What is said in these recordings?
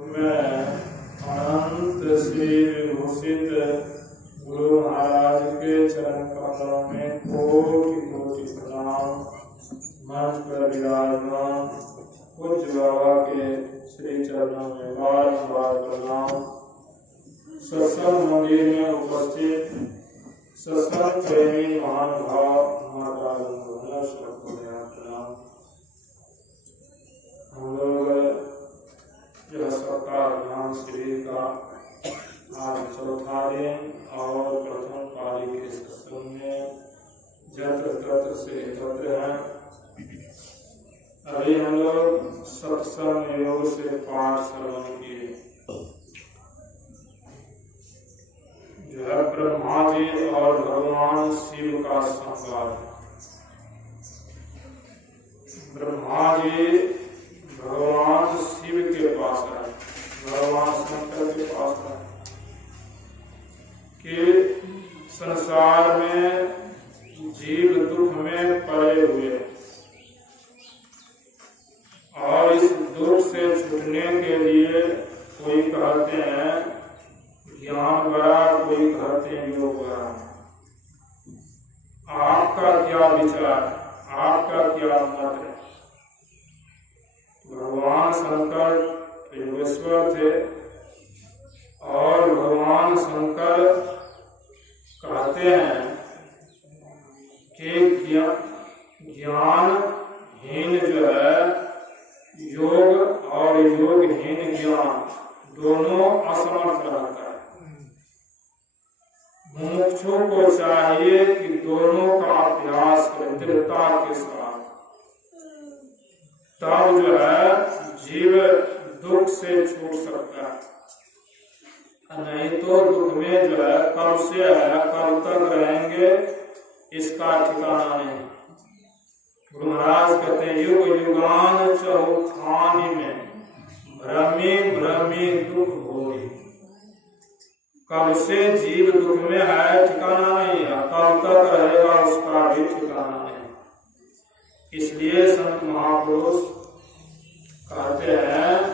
मैं अनंत श्री विभूषित गुरु महाराज के चरण कमलों में कोटि कोटि प्रणाम। मंच पर विराजमान पूज्य बाबा के श्री चरणों में बार-बार प्रणाम। सत्संग मंदिर में उपस्थित सत्संग प्रेमी महानुभाव माता सबको मेरा प्रणाम। हम लोग यह सप्ताह ध्यान शिविर का आज चौथा दिन और प्रथम पाली के सत्संग में जत्र तत्र से एकत्र हैं। अभी हम लोग सत्संग योग से पाठ श्रवण किए। जो है ब्रह्मा जी और भगवान शिव का संवाद। ब्रह्मा जी भगवान शिव के पास है, भगवान शंकर के पास है कि संसार में जीव दुख में पड़े हुए और इस दुख से छूटने के लिए कोई कहते हैं ज्ञान बड़ा, कोई कहते हैं योग बड़ा। आपका क्या विचार, आपका क्या मत है? भगवान शंकर योगेश्वर थे और भगवान शंकर कहते हैं कि ज्ञानहीन जो है योग और योगहीन ज्ञान दोनों असमर्थ रहता है। मुमुक्षु को चाहिए कि दोनों का अभ्यास करें दृढ़ता के साथ, तब जो है जीव दुख से छूट सकता है। नहीं तो दुख में जो है कब से है कब तक रहेंगे इसका ठिकाना नहीं। गुरु महाराज कहते हैं युग युगान चहुखानी में भ्रमी भ्रमी दुख भोगी। कब से जीव दुख में है ठिकाना नहीं है, कब तक रहेगा उसका भी ठिकाना नहीं। इसलिए संत महापुरुष कहते हैं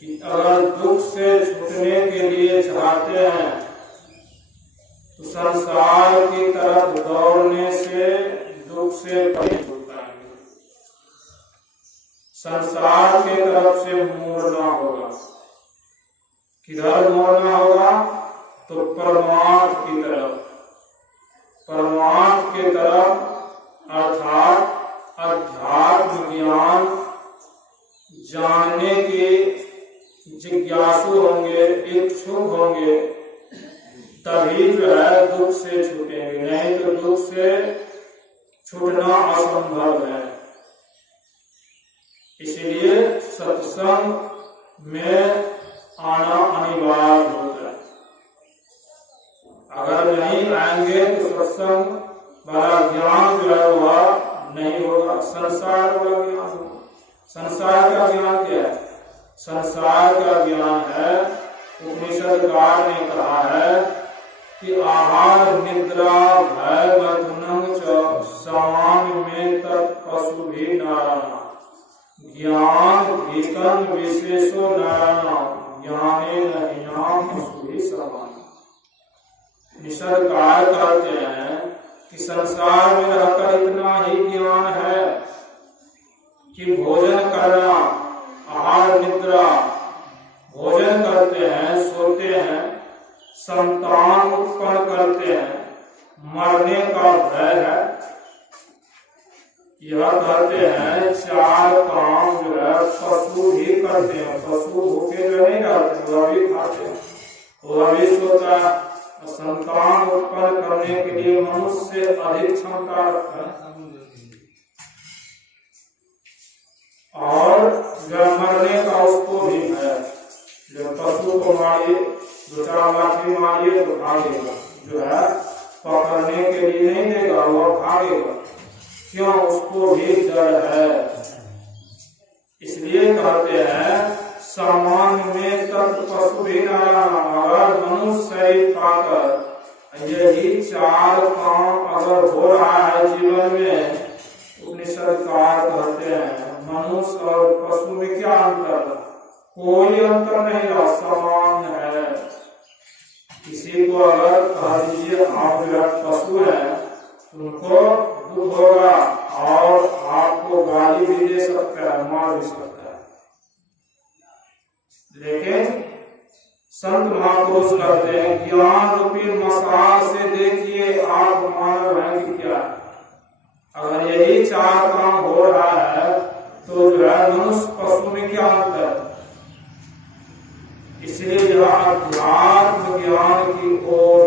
कि अगर दुख से छूटने के लिए चाहते हैं तो संसार की तरफ दौड़ने से दुख से नहीं छूटता है। संसार की तरफ से मोड़ना होगा। किधर मोड़ना होगा? तो परमार्थ की तरफ, परमार्थ की तरफ अर्थात अध्यात्म ज्ञान जानने के जिज्ञासु होंगे, इच्छुक होंगे, तभी जो है दुख से छूटेंगे। नहीं तो दुख से छूटना असंभव है। इसलिए सत्संग में आना अनिवार्य होता है। अगर नहीं आएंगे तो सत्संग वाला ज्ञान जो है वह नहीं होगा, संसार वाला ज्ञान होगा। संसार का ज्ञान क्या है? संसार का ज्ञान है, उपनिषदकार ने कहा है कि आहार निद्रा भय बंधन च समान में तत् पशु भी नारायण ज्ञान भीतन विशेषो नारायण ज्ञाने नहीनाम पशु भी समान। निषदकार कहते हैं कि संसार में रहकर इतना ही ज्ञान है कि भोजन करना, आहार निद्रा, भोजन करते हैं, सोते हैं, संतान उत्पन्न करते हैं, मरने का भय है। यह कहते हैं चार काम जो है पशु भी करते हैं। पशु भूखे जो नहीं रहते, वह भी खाते हैं, वह भी सोता है। संतान उत्पन्न करने के लिए मनुष्य से अधिक क्षमता रखता है। और जो मरने का उसको भी है। जो पशु को मारिए, दो चार लाठी मारिए तो भागेगा, जो है पकड़ने के लिए नहीं देगा, वह भागेगा। क्यों? उसको भी डर है। इसलिए कहते हैं सामान्य में तत्व पशु भी नारायण। अगर मनुष्य शरीर पाकर यही चार काम अगर हो रहा है जीवन में, उपनिषदकार कहते हैं मनुष्य और पशु में क्या अंतर है? कोई अंतर नहीं रहा, समान है। किसी को अगर कह दीजिए आप जो है पशु है, उनको दुख होगा और आपको गाली भी दे सकता है, मार भी सकता है। लेकिन संत महापुरुष कहते हैं ज्ञान रूपी मसाल से देखिए आप मानव हैं कि क्या। अगर यही चार काम हो रहा है तो जो है मनुष्य पशु में क्या अंतर है। इसलिए जहाँ अध्यात्म ज्ञान की ओर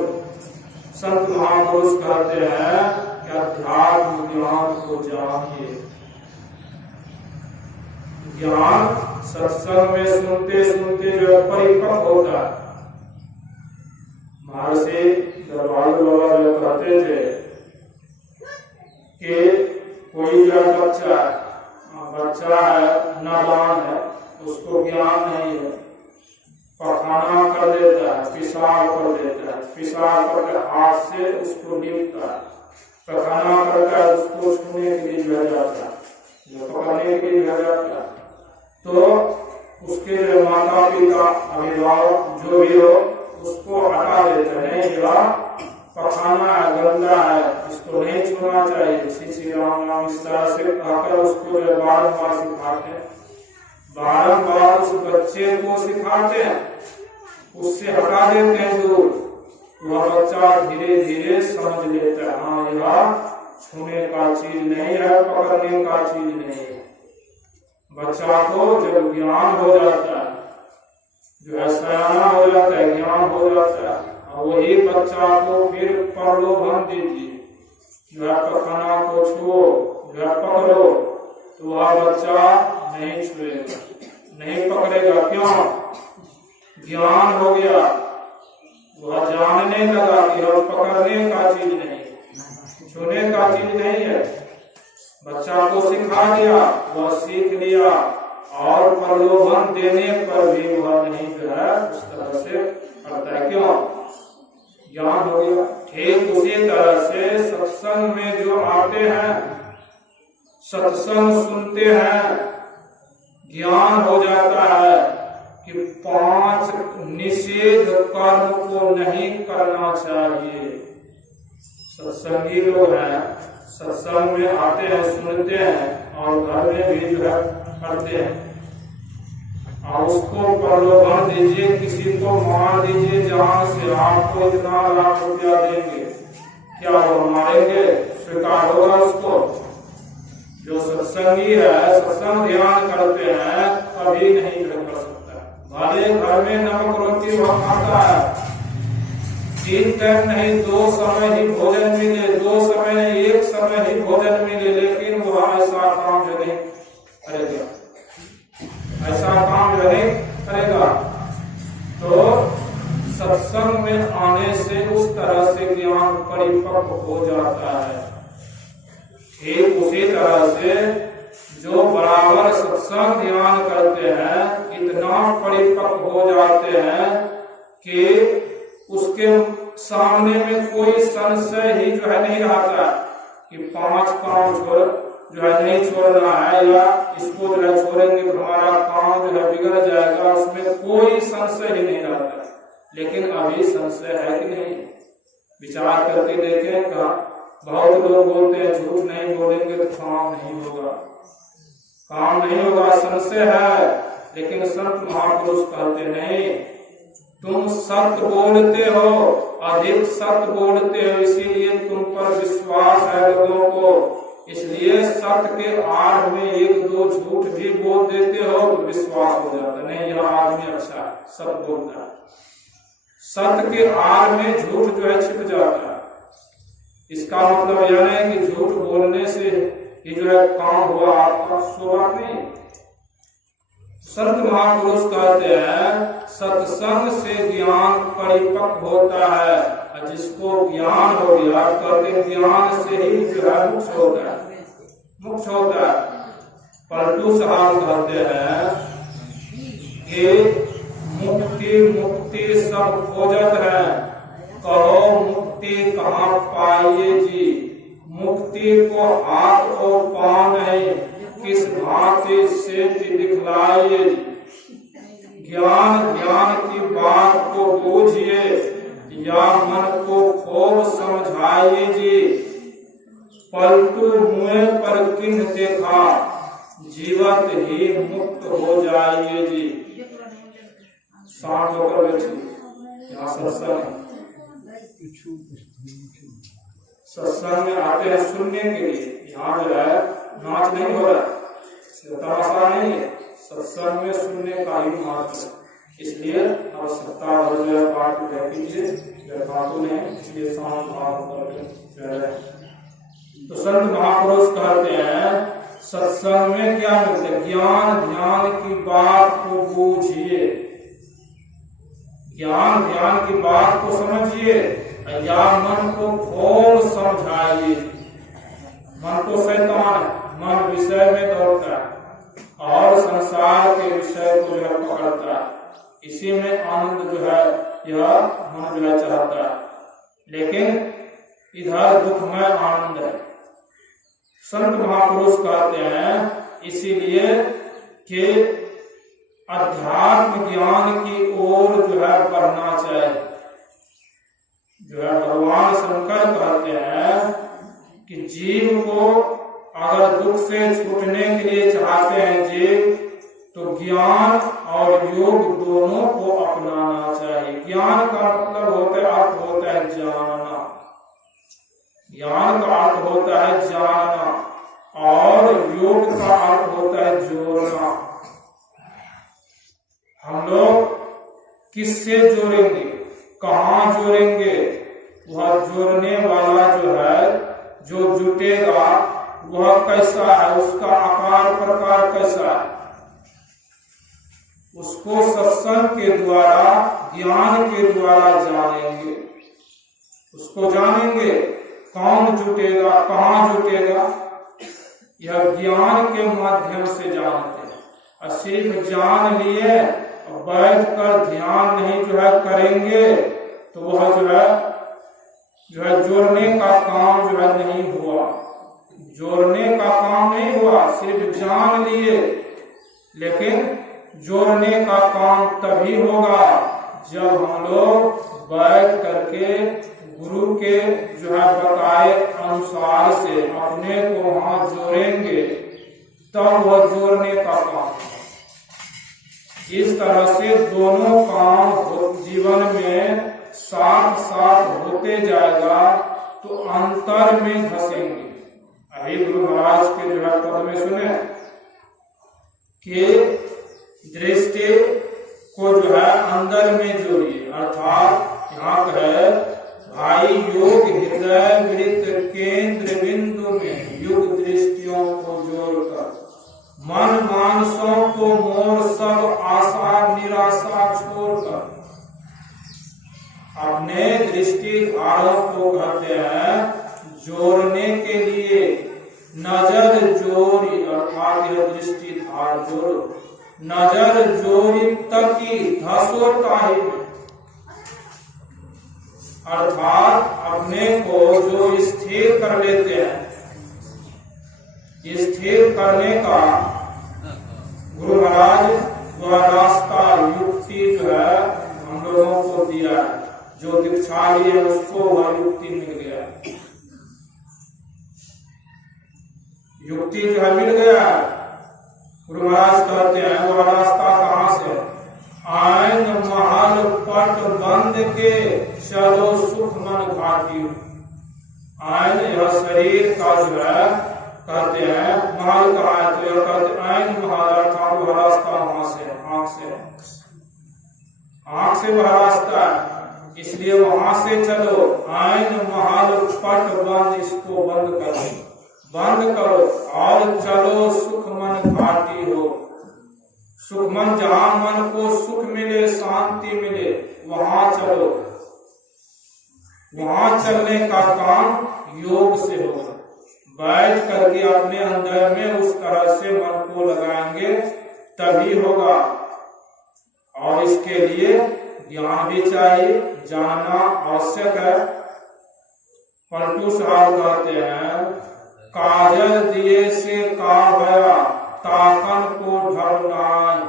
संत महापुरुष कहते हैं कि अध्यात्म ज्ञान को जानिए। ज्ञान सत्संग में सुनते सुनते जो है परिपक्व होता है। महर्षि दरबारू बाबा जो कहते थे कि कोई जो बच्चा है नादान है, उसको ज्ञान नहीं है, पखाना कर देता है, पेशाब कर देता है, पेशाब करके हाथ से उसको लीपता है, पखाना करता है, उसको छूने के लिए भेजा जाता है, जो पकड़ने के लिए भेजा जाता है। तो उसके जो माता पिता अभिभावक जो भी हो उसको हटा देते हैं, नहीं पखाना है, गंदा है, इसको नहीं छूना चाहिए। श्री राम नाम इस तरह से कहकर उसको बारंबार सिखाते हैं, बारंबार उस बच्चे को सिखाते हैं, उससे हटा देते हैं दूर। वह बच्चा धीरे धीरे समझ लेता है, हाँ यह छूने का चीज नहीं है, पकड़ने का चीज नहीं है। बच्चा को जब ज्ञान हो जाता है, जो है सयाना हो जाता है, ज्ञान हो जाता है, और वही बच्चा को फिर प्रलोभन दीजिए, जो है पखाना को छुओ, जो है पकड़ो, तो वह बच्चा नहीं छुएगा, नहीं पकड़ेगा। क्यों? ज्ञान हो गया, वह जानने लगा कि यह पकड़ने का चीज नहीं, छूने का चीज नहीं है। बच्चा को सिखा दिया, वह सीख लिया, और प्रलोभन देने पर भी वह नहीं जो है उस तरह से करता है। क्यों? ज्ञान हो गया। ठीक उसी तरह से सत्संग में जो आते हैं, सत्संग सुनते हैं, ज्ञान हो जाता है कि 5 निषेध कर्म को नहीं करना चाहिए। सत्संगी लोग हैं, सत्संग में आते हैं, सुनते हैं और घर में भी जो है करते हैं, और उसको प्रलोभन दीजिए, किसी को मार दीजिए, जहाँ से आपको इतना लाख रुपया देंगे, क्या वो मारेंगे? स्वीकार होगा उसको? जो सत्संगी है, सत्संग ध्यान करते हैं, कभी नहीं कर सकता। भले घर में नमक रोटी वह खाता है, 3 टाइम नहीं 2 समय ही भोजन मिले, 2 समय नहीं 1 समय ही भोजन मिले, लेकिन वह ऐसा काम जो नहीं करेगा, ऐसा काम जो नहीं करेगा। तो सत्संग में आने से उस तरह से ज्ञान परिपक्व हो जाता है। ठीक उसी तरह से जो बराबर सत्संग ध्यान करते हैं, इतना परिपक्व हो जाते हैं कि उसके सामने में कोई संशय ही जो है नहीं रहता कि 5 काम जो है नहीं छोड़ना है, या इसको जो है छोड़ेंगे तो हमारा काम जो है बिगड़ जाएगा, उसमें कोई संशय ही नहीं रहता। लेकिन अभी संशय है कि नहीं? विचार करके देखें। का बहुत लोग बोलते हैं झूठ नहीं बोलेंगे तो काम नहीं होगा, काम नहीं होगा, संशय है। लेकिन संत महापुरुष कहते नहीं, तुम सत्य बोलते हो, अधिक सत्य बोलते हो, इसीलिए तुम पर विश्वास है लोगों को, इसलिए सत्य के आड़ में 1-2 झूठ भी बोल देते हो तो विश्वास हो जाता है, नहीं यह आदमी अच्छा है, सत्य बोलता है। सत्य के आड़ में झूठ जो है छिप जाता है। इसका मतलब यह नहीं कि झूठ बोलने से ये जो है काम हुआ आपका, सो बात नहीं। संत महापुरुष कहते हैं सत्संग से ज्ञान परिपक्व होता है, और जिसको ज्ञान हो गया कहते ज्ञान से ही जो है मुक्त होता है, मुक्त होता है। पलटू साहब कहते हैं कि मुक्ति मुक्ति सब खोजत है, कहो मुक्ति कहाँ पाइए जी, मुक्ति को हाथ और पाँव नहीं, किस भांति से दिखलाइए जी। ज्ञान ध्यान की बात को बूझिए या मन को खूब समझाइए जी। पलटू मुँह पर किन देखा, जीवत ही मुक्त हो जाइए जी। शांत होकर बैठिए। यहाँ सत्संग में आते हैं सुनने के लिए। यहाँ जो है नाच नहीं हो रहा, तमाशा नहीं है, सत्संग में सुनने का ही महत्व है। इसलिए आवश्यकता हो जो है पाठ रह कीजिए, पाठों ने इसलिए शांत भाव कर। तो संत महापुरुष कहते हैं सत्संग में क्या मिलता है? ज्ञान ध्यान की बात को बूझिए, ज्ञान ध्यान की बात को समझिए या मन को खूब समझाइए। मन तो शैतान है, मन विषय में दौड़ता है और संसार के विषय को जो है पकड़ता है, इसी में आनंद जो है यह मन जो है चाहता है, लेकिन इधर दुखमय आनंद है। संत महापुरुष कहते हैं इसीलिए कि अध्यात्म ज्ञान की ओर जो है बढ़ना चाहिए। जो है भगवान शंकर कहते हैं कि जीव को अगर दुख से छूटने के लिए चाहते हैं जीव, तो ज्ञान और योग दोनों को अपनाना चाहिए। ज्ञान का मतलब अर्थ होता है जानना, ज्ञान का अर्थ होता है जानना और योग का अर्थ होता है जोड़ना। हम लोग किससे जोड़ेंगे, कहाँ जोड़ेंगे? वह जोड़ने वाला जो है, जो जुटेगा वह कैसा है, उसका आकार प्रकार कैसा है, उसको सत्संग के द्वारा ज्ञान के द्वारा जानेंगे। उसको जानेंगे कौन जुटेगा, कहाँ जुटेगा, यह ज्ञान के माध्यम से जानते हैं। और सिर्फ जान लिए बैठ कर ध्यान नहीं जो है करेंगे तो वह जो है जोड़ने का काम जो है नहीं हुआ, जोड़ने का काम नहीं हुआ। सिर्फ जान लिए, लेकिन जोड़ने का काम तभी होगा जब हम लोग बैठ करके गुरु के जो है बताए अनुसार से अपने को वहां जोड़ेंगे, तब वह जोड़ने का काम। इस तरह से दोनों काम जीवन में साथ साथ होते जाएगा तो अंतर में धसेंगे। अभी गुरु महाराज के जो है पद में सुने कि दृष्टि को जो है अंदर में जोड़िए, अर्थात यहाँ है भाई योग हृदय मृत केंद्र बिंदु में युग दृष्टियों को जोड़कर मन मानसों को मोर सब आशा निराशा छोड़कर अपने दृष्टि धारों को कहते हैं जोड़ने के लिए नजर जोड़ी, अर्थात यह दृष्टि धार जोड़ो, नजर जोड़ी तकी धसो ताही, अर्थात अपने को जो स्थिर कर लेते हैं, स्थिर करने का गुरु महाराज वह रास्ता युक्ति जो है हम लोगों को दिया है। जो दीक्षा लिए उसको वह युक्ति मिल गया, युक्ति जो है मिल गया। गुरु महाराज कहते हैं वह रास्ता कहाँ से? आयन महल पट बंद के चलो सुख मन घाटी। आयन यह शरीर का जो है कहते हैं महल कहाँ है, तो यह कहते आयन महल, अर्थात वह रास्ता वहां से आंख से वह रास्ता है, इसलिए वहां से चलो। आयन महल पट बंद, इसको बंद करो और चलो सुख मन घाटी हो। सुख मन, जहां मन को सुख मिले, शांति मिले, वहां चलो। वहां चलने का काम योग से होगा। बैठ करके अपने अंदर में उस तरह से मन को लगाएंगे तभी होगा। और इसके लिए ज्ञान भी चाहिए, जानना आवश्यक है। पलटू साहब कहते हैं काजल दिए से का भया ताकन को ढरनाई,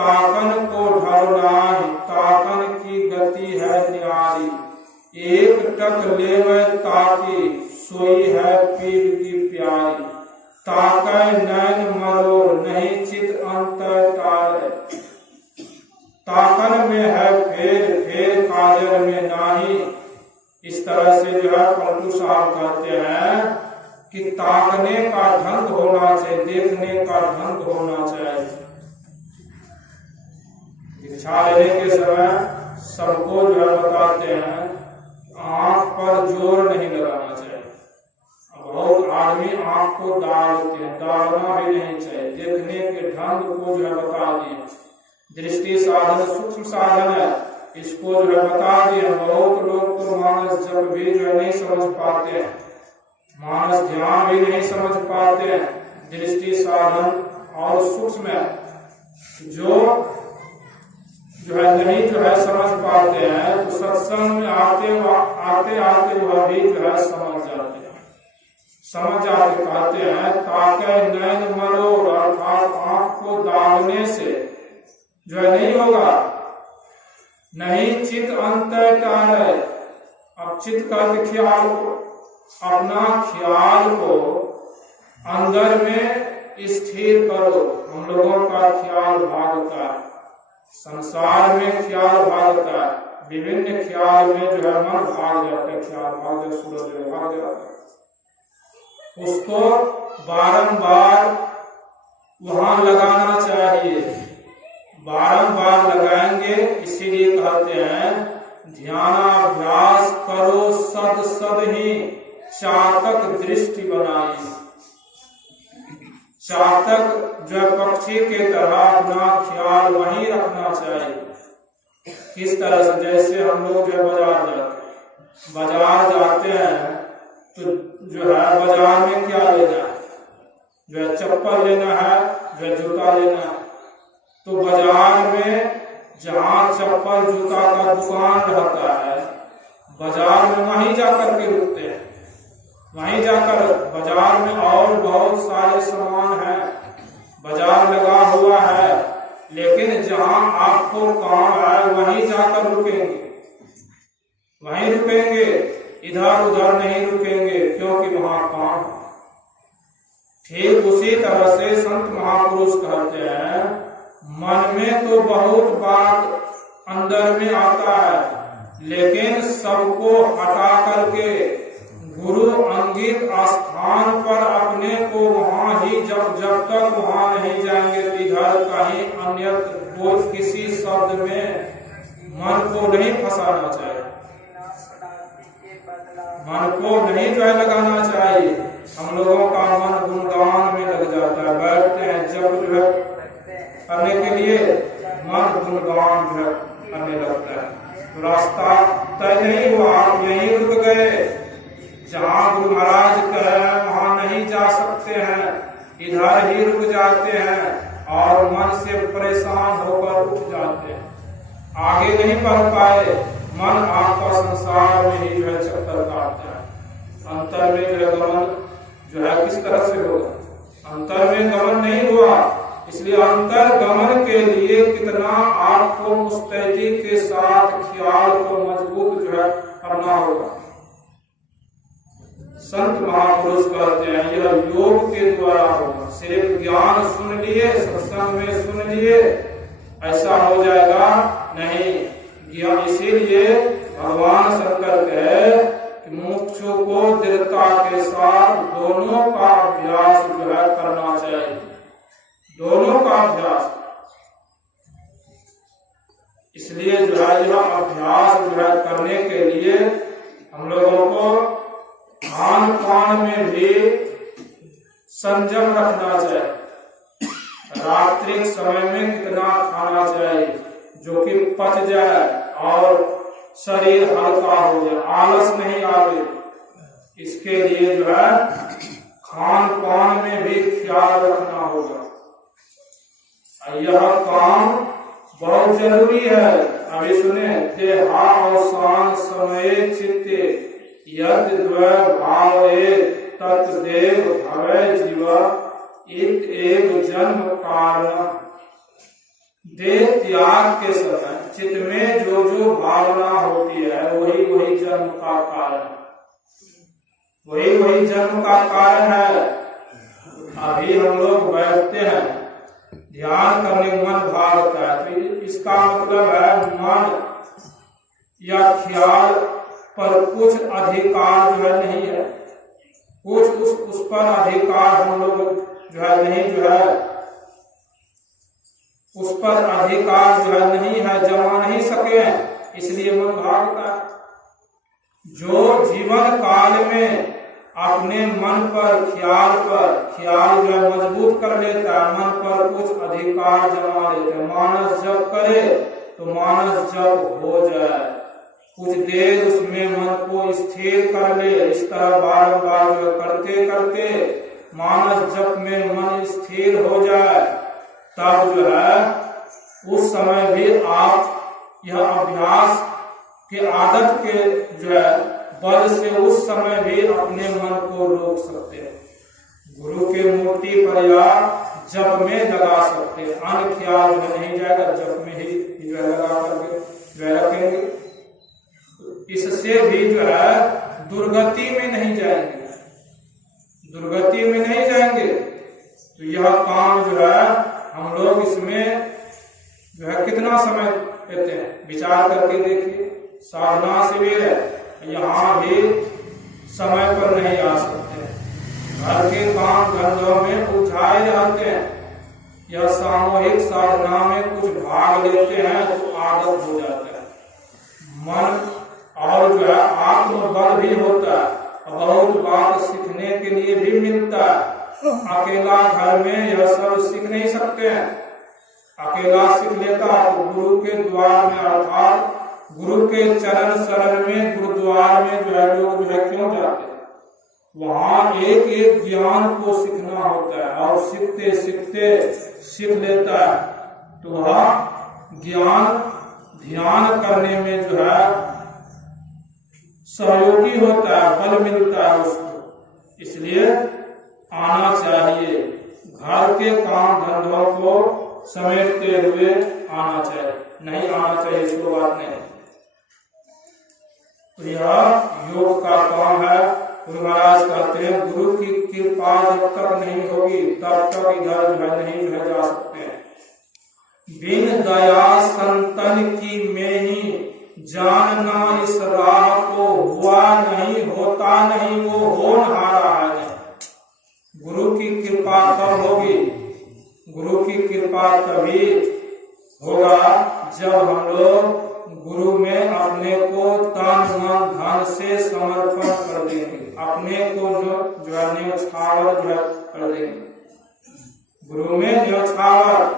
ताकन को ढलनाहि, ताकन की गति है न्यारी। एक टक लेवे ताकी, सोई है पीर की प्यारी। ताकै नैन मरोड़, नहीं चित अंतर टारे। ताकन में है फेर, फेर काजल में नाही। इस तरह से जो है पलटू साहब कहते हैं कि ताकने का ढंग होना चाहिए, देखने का ढंग होना चाहिए। दीक्षा लेने के समय सबको जो है बताते हैं आंख पर जोर नहीं लगाना चाहिए। बहुत आदमी आंख को डालते हैं, डालना भी नहीं चाहिए। देखने के ढंग को जो है बता दिए। दृष्टि साधन सूक्ष्म साधन है, इसको जो है बता दिए। बहुत लोग तो मानस जब भी जो है नहीं समझ पाते हैं, मानस ध्यान भी नहीं समझ पाते हैं। दृष्टि साधन और सूक्ष्म जो है नहीं जो है समझ पाते हैं, तो सत्संग में आते आते वह भी जो है समझ जाते हैं। समझ जाते कहते हैं ताके नैन मरोड़, अर्थात आंख को दागने से जो है नहीं होगा। नहीं चित अंतर टारे, अब चित का ख्याल को, अपना ख्याल को अंदर में स्थिर करो। हम लोगों का ख्याल भागता है, संसार में ख्याल भागता है, विभिन्न ख्याल में जो है मन भाग जाता है। ख्याल भाग जाता, सूरज भाग जाता है, उसको बारंबार वहां लगाना चाहिए। बारंबार लगाएंगे, इसीलिए कहते हैं ध्यानाभ्यास करो सद सद ही, चातक दृष्टि बनाई। चातक जो पक्षी के तरह अपना ख्याल वहीं रखना चाहिए। किस तरह से, जैसे हम लोग जो बाजार जाते हैं तो जो है बाजार में क्या लेना है, जो है चप्पल लेना है, जो है जूता लेना है। तो बाजार में जहाँ चप्पल जूता का दुकान रहता है, बाजार में वहीं जाकर के रुकते हैं। वहीं जाकर बाजार में और बहुत सारे सामान हैं, बाजार लगा हुआ है, लेकिन जहाँ आपको काम है वहीं जाकर रुकेंगे, वहीं रुकेंगे, इधर उधर नहीं रुकेंगे, क्योंकि वहां काम। ठीक उसी तरह से संत महापुरुष कहते हैं मन में तो बहुत बात अंदर में आता है, लेकिन सबको हटा करके गुरु अंगित स्थान पर अपने को वहां ही जब तक वहां नहीं जाएंगे, इधर कहीं अन्य किसी शब्द में मन को नहीं फंसाना चाहिए, मन को नहीं जो है लगाना चाहिए। हम लोगों का मन गुणगान में लग जाता है, बैठते हैं जब जो है करने के लिए मन गुणगान जो है करने लगता है। तो रास्ता तय नहीं हुआ, आप यहीं रुक गए, जहाँ गुरु महाराज कहे वहां नहीं जा सकते हैं, इधर ही रुक जाते हैं और मन से परेशान होकर उठ जाते हैं, आगे नहीं बढ़ पाए। मन आपका संसार में ही जो है चक्कर काटता है। अंतर में जो है गमन जो है किस तरह से होगा, अंतर में गमन नहीं हुआ। इसलिए अंतर गमन के लिए कितना आपको मुस्तैदी के साथ ख्याल को मजबूत जो है करना होगा। संत महापुरुष कहते हैं यह योग के द्वारा होगा। सिर्फ ज्ञान सुन लिए, सत्संग में सुन लिए, ऐसा हो जाएगा नहीं। ज्ञान इसीलिए भगवान शंकर कहे कि मुमुक्षु को दृढ़ता के साथ दोनों का अभ्यास जो है करना चाहिए, दोनों का अभ्यास। इसलिए जो है यह अभ्यास जो है करने के लिए हम लोगों को खान पान में भी संयम रखना चाहिए। रात्रि समय में कितना खाना चाहिए जो कि पच जाए और शरीर हल्का हो जाए, आलस नहीं आवे। इसके लिए जो है खान पान में भी ख्याल रखना होगा। यह काम बहुत जरूरी है। अभी सुने, देहावसान समय चित्ते यद भावे तत्देव भवे जीवा इत एक जन्म कारण। देह त्याग के समय चित्त में जो जो भावना होती है वही वही जन्म का कारण, वही वही जन्म का कारण है। अभी हम लोग बैठते हैं, ध्यान करने मन भागता है, तो इसका मतलब है मन या ख्याल पर कुछ अधिकार जो है नहीं है, कुछ उस पर अधिकार हम लोग जो है नहीं, जो है उस पर अधिकार जो है नहीं है, जमा नहीं सके हैं, इसलिए मन भागता है। जो जीवन काल में अपने मन पर ख्याल जो है मजबूत कर लेता है, मन पर कुछ अधिकार जमा लेता है, मानस जप करे तो मानस जप हो जाए, कुछ देर उसमें मन को स्थिर कर ले, इस तरह बार बार जो करते करते मानस जप में मन स्थिर हो जाए, तब जो है उस समय भी आप यह अभ्यास के आदत के जो है बल से उस समय भी अपने मन को रोक सकते हैं। गुरु के मूर्ति पर या जप में लगा सकते हैं, अन्य ख्याल में नहीं जाएगा, जप में ही जो है लगा करके जो है रखेंगे। इससे भी जो है दुर्गति में नहीं जाएंगे, दुर्गति में नहीं जाएंगे। तो यह काम जो है हम लोग इसमें जो है कितना समय लेते हैं, विचार करके देखिए। साधना शिविर है, यहाँ भी समय पर नहीं आ सकते, घर के काम धंधों में उलझाए रहते हैं, यह सामूहिक साधना में कुछ भाग लेते हैं तो आदत हो जाता है, मन और जो है आत्मबल भी होता है, बहुत बात सीखने के लिए भी मिलता है। अकेला घर में यह सब सीख नहीं सकते हैं, अकेला सीख लेता तो गुरु के द्वार में, अर्थात गुरु के चरण शरण में, गुरुद्वार में जो है लोग जो है क्यों जाते हैं, वहाँ एक एक ज्ञान को सीखना होता है, और सीखते सीखते सीख लेता है तो वह ज्ञान ध्यान करने में जो है सहयोगी होता है, बल मिलता है उसको। इसलिए आना चाहिए, घर के काम धंधों को समेटते हुए आना चाहिए, नहीं आना चाहिए इसको बात नहीं। तो यह योग का काम है। गुरु महाराज कहते हैं गुरु की कृपा जब तक नहीं होगी तब तक इधर जो है नहीं जो जा सकते हैं। बिन दया संतन की में ही जानना इस राह को, हुआ नहीं होता नहीं वो होनहारा है। गुरु की कृपा कब होगी? गुरु की कृपा तभी होगा जब हम लोग गुरु में अपने को तन मन धन से समर्पण कर देंगे, अपने को जो है न्यौछावर जो कर देंगे, गुरु में न्यौछावर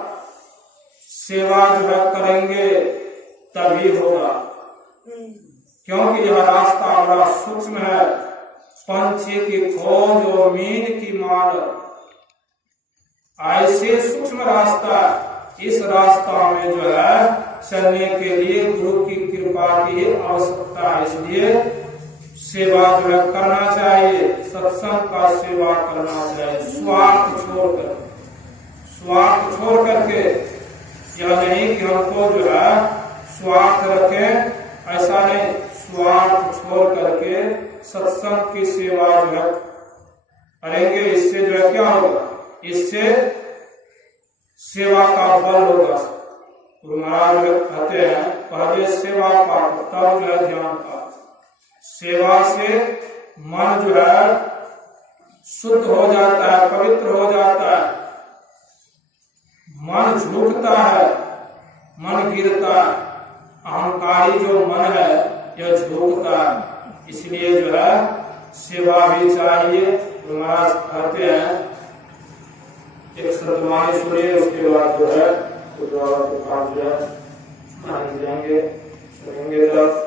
सेवा जो है करेंगे तभी होगा। क्योंकि यह रास्ता बड़ा सूक्ष्म है, पंछी की खोज और मीन की मार, ऐसे सूक्ष्म रास्ता, इस रास्ता में जो है चलने के लिए गुरु की कृपा की आवश्यकता है। इसलिए सेवा जो है करना चाहिए, सत्संग का सेवा करना चाहिए, स्वार्थ छोड़कर, स्वार्थ छोड़ करके। यह नहीं कि हमको जो है स्वार्थ रखें, ऐसा नहीं, स्वार्थ छोड़ करके सत्संग की सेवा जो है करेंगे। इससे जो है क्या होगा? इससे सेवा का बल होगा। गुरु महाराज कहते हैं पहले सेवा पाठ तब जो है ध्यान पाठ। सेवा से मन जो है शुद्ध हो जाता है, पवित्र हो जाता है, मन झुकता है, मन गिरता है, अहंकारी जो मन है यह झुकता है। इसलिए जो है सेवा भी चाहिए। गुरु महाराज कहते हैं एक सतवाणी सुनिए, उसके बाद जो है गुरुद्वारा के पास जो है मान जाएंगे, सुनेंगे तब।